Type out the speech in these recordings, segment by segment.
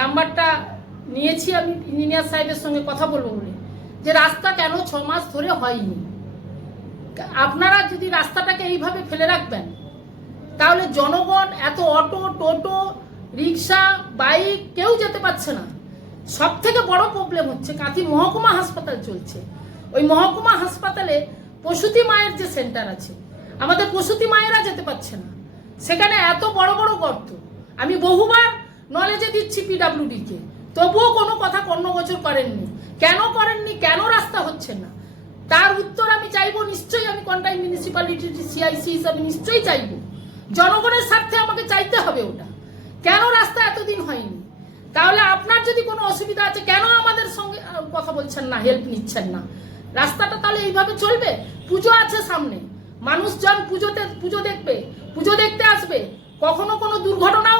নাম্বারটা নিয়েছি আমি ইঞ্জিনিয়ার সাহেবের সঙ্গে কথা বলব বলে। যে রাস্তা কেন ছ মাস ধরে হয়নি? আপনারা যদি রাস্তাটাকে এইভাবে ফেলে রাখবেন, তাহলে জনগণ এত অটো, টোটো, রিক্সা, বাইক কেউ যেতে পারছে না। সব থেকে বড় প্রবলেম হচ্ছে কাঁথি মহকুমা হাসপাতাল চলছে। ওই মহকুমা হাসপাতালে প্রসূতি মায়ের যে সেন্টার আছে, আমাদের প্রসূতি মায়েরা যেতে পারছে না। সেখানে এত বড় বড় গর্ত। আমি বহুবার নলেজে দিচ্ছি পিডাব্লিউডিকে তবুও কোনো কথা কর্ণগোচর করেননি। কেন করেননি? কেন রাস্তা হচ্ছে না? তার উত্তর আমি চাইব নিশ্চয়ই, আমি কন্টাই মিউনিসিপ্যালিটির সিআইসি হিসাবে নিশ্চয়ই চাইব। জনগণের স্বার্থে আমাকে চাইতে হবে ওটা। কেন রাস্তা এতদিন হয়নি? তাহলে আপনার যদি কোনো অসুবিধা আছে, কেন আমাদের সঙ্গে কথা বলছেন না হেল্প নিচ্ছেন না? রাস্তাটা তাহলে এইভাবে চলবে? পুজো আছে সামনে। মানুষজন পুজোতে, পুজো দেখবে। পুজো দেখতে আসবে। কখনো কোনো পারে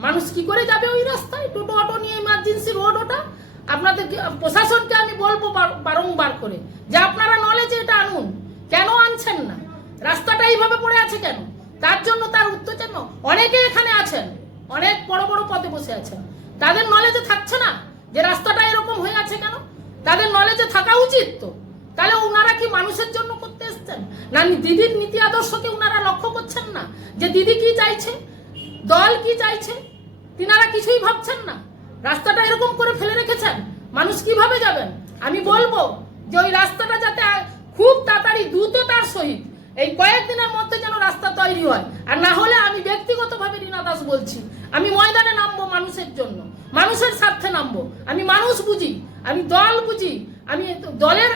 মানুষ কি করে যাবে ওই রাস্তায়? টোটো অটো নিয়ে ইমার্জেন্সি রোড ওটা? আপনাদের প্রশাসনকে আমি বলব বার- বারংবার করে যে আপনারা নলেজে এটা আনুন। কেন আনছেন না? রাস্তাটা এইভাবে পড়ে আছে কেন? তার জন্য তার উত্তর জন্য অনেকে এখানে আছেন, অনেক বড় বড় পদে বসে আছেন। তাদের নলেজে থাকছে না যে রাস্তাটা এরকম হয়ে আছে কেন? তাদের নলেজে থাকা উচিত তো। তাহলে ওনারা কি মানুষের জন্য করতে এসছেন? না, দিদির নীতি আদর্শকে ওনারা লক্ষ্য করছেন না? যে দিদি কি চাইছে? দল কি চাইছে? তিনারা কিছুই ভাবছেন না। রাস্তাটা এরকম করে ফেলে রেখেছেন। মানুষ কীভাবে যাবেন? আমি বলব যে ওই রাস্তাটা যাতে খুব তাড়াতাড়ি দ্রুততার সহিত, এই কয়েকদিনের মধ্যে যেন রাস্তা তৈরি হয়। আর না হলে আমি ব্যক্তিগতভাবে রীনা দাস বলছি, আমি ময়দানে নামবো মানুষের জন্য। মানুষের স্বার্থে নামবো। আমি মানুষ বুঝি, আমি দল বুঝি, আমি দলের,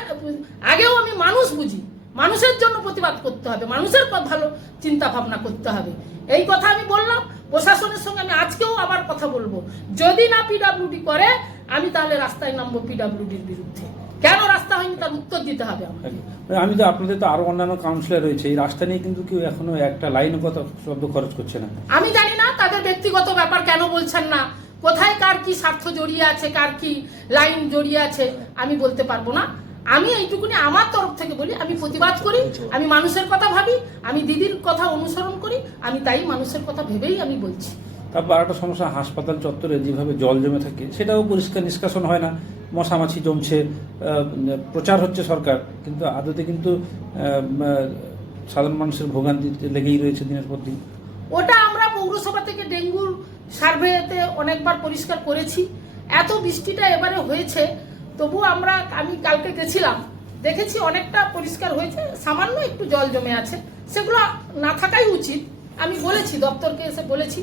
আগেও আমি মানুষ বুঝি। মানুষের জন্য প্রতিবাদ করতে হবে, মানুষের ভালো চিন্তা ভাবনা করতে হবে। এই কথা আমি বললাম প্রশাসনের সঙ্গে আমি আজকেও আবার কথা বলব। যদি না পিডাব্লিউডি করে আমি তাহলে রাস্তায় নামবো পিডাব্লিউডির বিরুদ্ধে। কেন রাস্তা হয়নি তার উত্তর দিতে হবে আমাকে। মানে আমি তো আপনাদের তো আরও অন্যান্য কাউন্সিলর রয়েছে। এই রাস্তা নিয়ে কিন্তু কেউ এখনও একটা লাইন কথা শব্দ খরচ করছে না। আমি জানি না তাদের ব্যক্তিগত ব্যাপার কেন বলছেন না। কোথায় কার কি স্বার্থ জড়িয়ে আছে কার কি লাইন জড়িয়ে আছে আমি বলতে পারব না। আমি এইটুকুনি আমার তরফ থেকে বলি আমি প্রতিবাদ করি আমি মানুষের কথা ভাবি আমি দিদির কথা অনুসরণ করি আমি তাই মানুষের কথা ভেবেই আমি বলছি। তারপর আরেকটা সমস্যা হাসপাতাল চত্বরে যেভাবে জল জমে থাকে সেটাও পরিষ্কার নিষ্কাশন হয় না। মশামাছি জমছে প্রচার হচ্ছে সরকার কিন্তু আদতে কিন্তু সাধারণ মানুষের ভোগান্তিতে লেগেই রয়েছে দিনের পর দিন। ওটা আমরা পৌরসভা থেকে ডেঙ্গুর সার্ভেতে অনেকবার পরিষ্কার করেছি। এত বৃষ্টিটা এবারে হয়েছে তবু আমরা আমি কালকে গেছিলাম দেখেছি অনেকটা পরিষ্কার হয়েছে সামান্য একটু জল জমে আছে সেগুলো না থাকাই উচিত। আমি বলেছি দপ্তরকে এসে বলেছি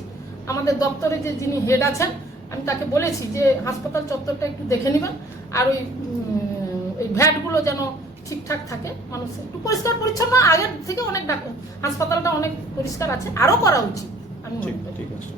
আমাদের দপ্তরে যে যিনি হেড আছেন আমি তাকে বলেছি যে হাসপাতাল চত্বরটা একটু দেখে নেবেন আর ওই ওই ভ্যাটগুলো যেন ঠিকঠাক থাকে মানুষ একটু পরিষ্কার পরিচ্ছন্ন আগের থেকে অনেক ডাক হাসপাতালটা অনেক পরিষ্কার আছে আরও করা উচিত আমি ঠিক আছে।